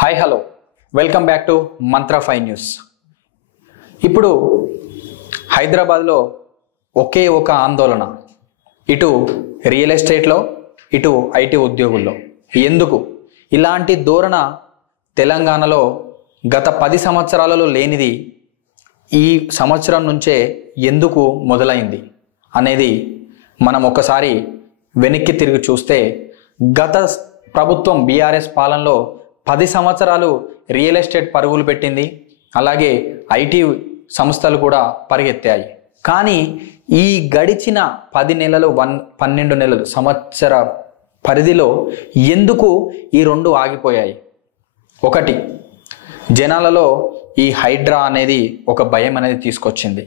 Hi hello welcome back to Mantra 5 news. ఇప్పుడు హైదరాబాద్లో ఒకే ఒక ఆందోళన, ఇటు రియల్ ఎస్టేట్లో ఇటు ఐటీ ఉద్యోగుల్లో. ఎందుకు ఇలాంటి ధోరణ తెలంగాణలో గత 10 సంవత్సరాలలో లేనిది ఈ సంవత్సరం నుంచే ఎందుకు మొదలైంది అనేది మనం ఒకసారి వెనక్కి తిరిగి చూస్తే, గత ప్రభుత్వం బీఆర్ఎస్ పాలనలో 10 సంవత్సరాలు రియల్ ఎస్టేట్ పరుగులు పెట్టింది, అలాగే ఐటీ సంస్థలు కూడా పరిగెత్తాయి. కానీ ఈ గడిచిన 10 నెలలు 12 నెలలు సంవత్సర పరిధిలో ఎందుకు ఈ రెండు ఆగిపోయాయి? ఒకటి, జనాలలో ఈ హైడ్రా అనేది ఒక భయం అనేది తీసుకొచ్చింది.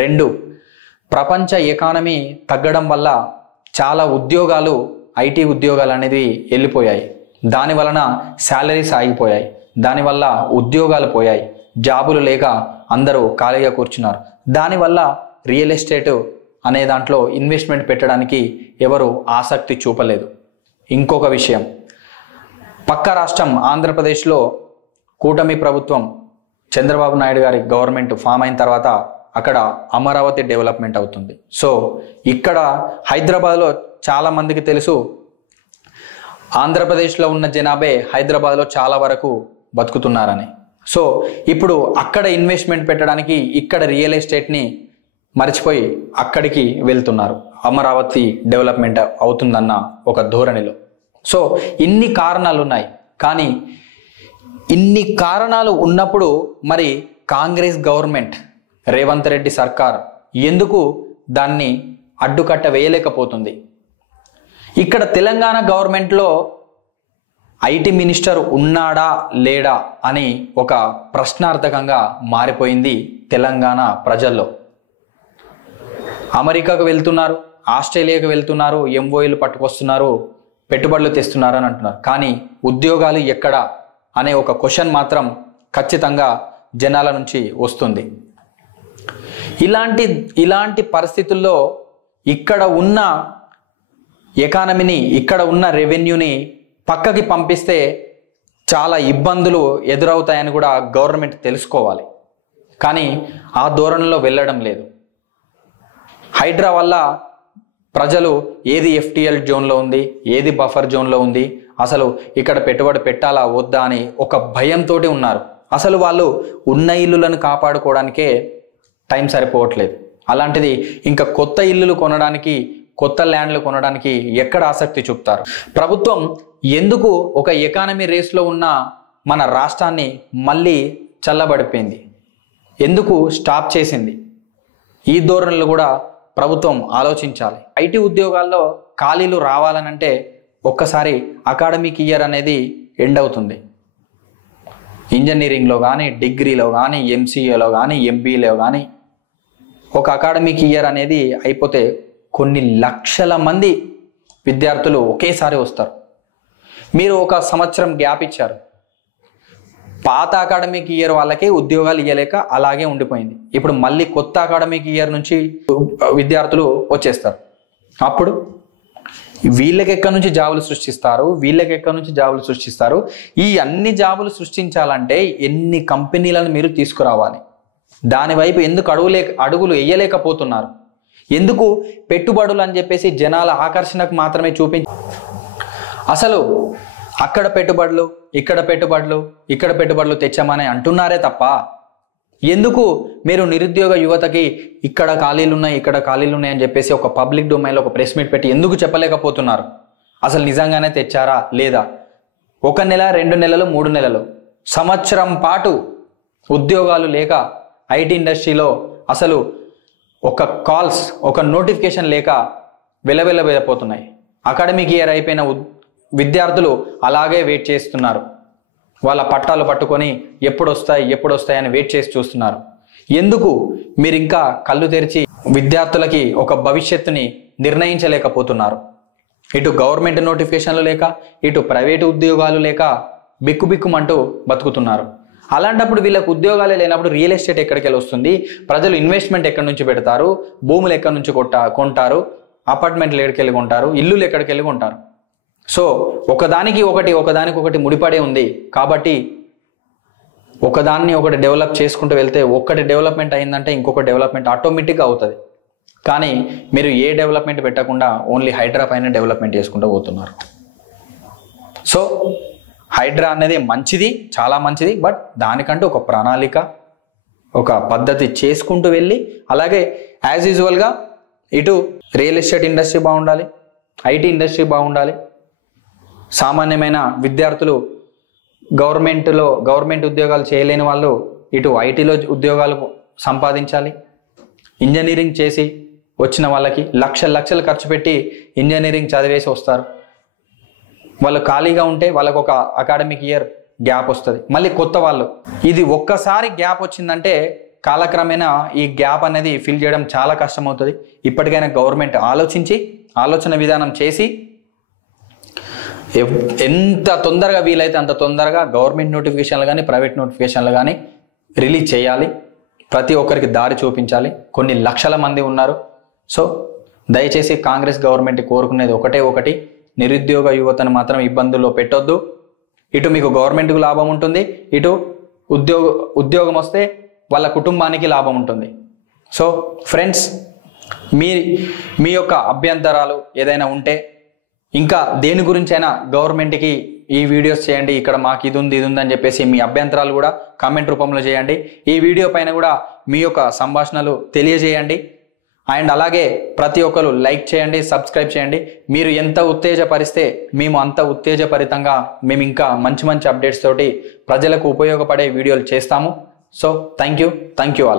2, ప్రపంచ ఎకానమీ తగ్గడం వల్ల చాలా ఉద్యోగాలు, ఐటీ ఉద్యోగాలు అనేది వెళ్ళిపోయాయి. దాని వలన శాలరీస్ ఆగిపోయాయి, దానివల్ల ఉద్యోగాలు పోయాయి, జాబులు లేక అందరూ ఖాళీగా కూర్చున్నారు. దానివల్ల రియల్ ఎస్టేట్ అనే దాంట్లో ఇన్వెస్ట్మెంట్ పెట్టడానికి ఎవరు ఆసక్తి చూపలేదు. ఇంకొక విషయం, పక్క రాష్ట్రం ఆంధ్రప్రదేశ్లో కూటమి ప్రభుత్వం చంద్రబాబు నాయుడు గారి గవర్నమెంట్ ఫామ్ అయిన తర్వాత అక్కడ అమరావతి డెవలప్మెంట్ అవుతుంది. సో ఇక్కడ హైదరాబాద్లో చాలా మందికి తెలుసు, ఆంధ్రప్రదేశ్లో ఉన్న జనాభే హైదరాబాద్లో చాలా వరకు బతుకుతున్నారని. సో ఇప్పుడు అక్కడ ఇన్వెస్ట్మెంట్ పెట్టడానికి ఇక్కడ రియల్ ఎస్టేట్ని మర్చిపోయి అక్కడికి వెళ్తున్నారు, అమరావతి డెవలప్మెంట్ అవుతుందన్న ఒక ధోరణిలో. సో ఇన్ని కారణాలు ఉన్నాయి. కానీ ఇన్ని కారణాలు ఉన్నప్పుడు మరి కాంగ్రెస్ గవర్నమెంట్, రేవంత్ రెడ్డి సర్కార్ ఎందుకు దాన్ని అడ్డుకట్ట వేయలేకపోతుంది? ఇక్కడ తెలంగాణ గవర్నమెంట్లో ఐటీ మినిస్టర్ ఉన్నాడా లేడా అని ఒక ప్రశ్నార్థకంగా మారిపోయింది తెలంగాణ ప్రజల్లో. అమెరికాకు వెళ్తున్నారు, ఆస్ట్రేలియాకు వెళ్తున్నారు, ఎంఓఏలు పట్టుకొస్తున్నారు, పెట్టుబడులు తెస్తున్నారు అని అంటున్నారు. కానీ ఉద్యోగాలు ఎక్కడా అనే ఒక క్వశ్చన్ మాత్రం ఖచ్చితంగా జనాల నుంచి వస్తుంది. ఇలాంటి పరిస్థితుల్లో ఇక్కడ ఉన్న ఎకానమీని, ఇక్కడ ఉన్న రెవెన్యూని పక్కకి పంపిస్తే చాలా ఇబ్బందులు ఎదురవుతాయని కూడా గవర్నమెంట్ తెలుసుకోవాలి. కానీ ఆ ధోరణిలో వెళ్ళడం లేదు. హైడ్రా వల్ల ప్రజలు ఏది ఎఫ్టిఎల్ జోన్లో ఉంది, ఏది బఫర్ జోన్లో ఉంది, అసలు ఇక్కడ పెట్టుబడి పెట్టాలా వద్దా అని ఒక భయంతో ఉన్నారు. అసలు వాళ్ళు ఉన్న ఇల్లులను కాపాడుకోవడానికే టైం సరిపోవట్లేదు. అలాంటిది ఇంకా కొత్త ఇల్లులు కొనడానికి, కొత్త ల్యాండ్లు కొనడానికి ఎక్కడ ఆసక్తి చూపుతారు? ప్రభుత్వం ఎందుకు ఒక ఎకానమీ రేస్లో ఉన్న మన రాష్ట్రాన్ని మళ్ళీ చల్లబడిపోయింది, ఎందుకు స్టాప్ చేసింది? ఈ ధోరణులు కూడా ప్రభుత్వం ఆలోచించాలి. ఐటీ ఉద్యోగాల్లో ఖాళీలు రావాలనంటే ఒక్కసారి అకాడమిక్ ఇయర్ అనేది ఎండ్ అవుతుంది. ఇంజనీరింగ్లో కానీ, డిగ్రీలో కానీ, ఎంసీఏలో కానీ, ఎంబీఏలో కానీ ఒక అకాడమిక్ ఇయర్ అనేది అయిపోతే కొన్ని లక్షల మంది విద్యార్థులు ఒకేసారి వస్తారు. మీరు ఒక సంవత్సరం గ్యాప్ ఇచ్చారు, పాత అకాడమిక్ ఇయర్ వాళ్ళకి ఉద్యోగాలు ఇవ్వలేక అలాగే ఉండిపోయింది. ఇప్పుడు మళ్ళీ కొత్త అకాడమిక్ ఇయర్ నుంచి విద్యార్థులు వచ్చేస్తారు. అప్పుడు వీళ్ళకి ఎక్కడి నుంచి జాబులు సృష్టిస్తారు, వీళ్ళకి ఎక్కడి నుంచి జాబులు సృష్టిస్తారు? ఈ అన్ని జాబులు సృష్టించాలంటే ఎన్ని కంపెనీలను మీరు తీసుకురావాలి? దానివైపు ఎందుకు అడుగులు వేయలేకపోతున్నారు? ఎందుకు పెట్టుబడులు అని చెప్పేసి జనాల ఆకర్షణకు మాత్రమే అసలు అక్కడ పెట్టుబడులు, ఇక్కడ పెట్టుబడులు, ఇక్కడ పెట్టుబడులు తెచ్చామని అంటున్నారే తప్ప ఎందుకు మీరు నిరుద్యోగ యువతకి ఇక్కడ ఖాళీలు ఉన్నాయి, ఇక్కడ ఖాళీలు ఉన్నాయి అని చెప్పేసి ఒక పబ్లిక్ డొమైన్లో ఒక ప్రెస్ మీట్ పెట్టి ఎందుకు చెప్పలేకపోతున్నారు? అసలు నిజంగానే తెచ్చారా లేదా? 1 నెల, 2 నెలలు, 3 నెలలు, సంవత్సరం పాటు ఉద్యోగాలు లేక ఐటీ ఇండస్ట్రీలో అసలు ఒక కాల్స్, ఒక నోటిఫికేషన్ లేక వెలవెలబోతున్నాయి. అకాడమిక్ ఇయర్ అయిపోయిన విద్యార్థులు అలాగే వెయిట్ చేస్తున్నారు. వాళ్ళ పట్టాలు పట్టుకొని ఎప్పుడు వస్తాయి అని వెయిట్ చేసి చూస్తున్నారు. ఎందుకు మీరు ఇంకా కళ్ళు తెరిచి విద్యార్థులకి ఒక భవిష్యత్తుని నిర్ణయించలేకపోతున్నారు? ఇటు గవర్నమెంట్ నోటిఫికేషన్లు లేక, ఇటు ప్రైవేటు ఉద్యోగాలు లేక బిక్కుబిక్కుమంటూ బతుకుతున్నారు. అలాంటప్పుడు వీళ్ళకు ఉద్యోగాలే లేనప్పుడు రియల్ ఎస్టేట్ ఎక్కడికి వెళ్ళి వస్తుంది? ప్రజలు ఇన్వెస్ట్మెంట్ ఎక్కడి నుంచి పెడతారు? భూములు ఎక్కడి నుంచి కొంటారు? అపార్ట్మెంట్లు ఎక్కడికి వెళ్ళి కొంటారు? ఇల్లులు ఎక్కడికి వెళ్ళి కొంటారు? సో ఒకదానికి ఒకటి ముడిపడే ఉంది కాబట్టి ఒకదాన్ని ఒకటి డెవలప్ చేసుకుంటూ వెళ్తే ఒక్కటి డెవలప్మెంట్ అయిందంటే ఇంకొక డెవలప్మెంట్ ఆటోమేటిక్గా అవుతుంది. కానీ మీరు ఏ డెవలప్మెంట్ పెట్టకుండా ఓన్లీ హైడ్రా పైన డెవలప్మెంట్ చేసుకుంటూ పోతున్నారు. సో హైడ్రా అనేది మంచిది, చాలా మంచిది. బట్ దానికంటూ ఒక ప్రణాళిక, ఒక పద్ధతి చేసుకుంటూ వెళ్ళి, అలాగే యాజ్ యూజువల్గా ఇటు రియల్ ఎస్టేట్ ఇండస్ట్రీ బాగుండాలి, ఐటీ ఇండస్ట్రీ బాగుండాలి, సామాన్యమైన విద్యార్థులు గవర్నమెంట్ ఉద్యోగాలు చేయలేని వాళ్ళు ఇటు ఐటీలో ఉద్యోగాలు సంపాదించాలి. ఇంజనీరింగ్ చేసి వచ్చిన వాళ్ళకి లక్షలు ఖర్చు పెట్టి ఇంజనీరింగ్ చదివేసి వస్తారు. వాళ్ళు ఖాళీగా ఉంటే వాళ్ళకు ఒక అకాడమిక్ ఇయర్ గ్యాప్ వస్తుంది. మళ్ళీ కొత్త వాళ్ళు, ఇది ఒక్కసారి గ్యాప్ వచ్చిందంటే కాలక్రమేణా ఈ గ్యాప్ అనేది ఫిల్ చేయడం చాలా కష్టమవుతుంది. ఇప్పటికైనా గవర్నమెంట్ ఆలోచన విధానం చేసి ఎంత తొందరగా వీలైతే అంత తొందరగా గవర్నమెంట్ నోటిఫికేషన్లు కానీ ప్రైవేట్ నోటిఫికేషన్లు కానీ రిలీజ్ చేయాలి. ప్రతి ఒక్కరికి దారి చూపించాలి. కొన్ని లక్షల మంది ఉన్నారు. సో దయచేసి కాంగ్రెస్ గవర్నమెంట్ కోరుకునేది ఒకటి, నిరుద్యోగ యువతను మాత్రం ఇబ్బందుల్లో పెట్టొద్దు. ఇటు మీకు గవర్నమెంట్కు లాభం ఉంటుంది, ఇటు ఉద్యోగం వస్తే వాళ్ళ కుటుంబానికి లాభం ఉంటుంది. సో ఫ్రెండ్స్, మీ యొక్క అభ్యంతరాలు ఏదైనా ఉంటే, ఇంకా దేని గురించైనా గవర్నమెంట్కి ఈ వీడియోస్ చేయండి, ఇక్కడ మాకు ఇది ఉంది అని చెప్పేసి మీ అభ్యంతరాలు కూడా కామెంట్ రూపంలో చేయండి. ఈ వీడియో పైన కూడా మీ యొక్క సంభాషణలు తెలియజేయండి. అండ్ అలాగే ప్రతి ఒక్కరు లైక్ చేయండి, సబ్స్క్రైబ్ చేయండి. మీరు ఎంత ఉత్తేజపరిస్తే మేము అంత ఉత్తేజపరితంగా మేము ఇంకా మంచి అప్డేట్స్ తోటి ప్రజలకు ఉపయోగపడే వీడియోలు చేస్తాము. So thank you all.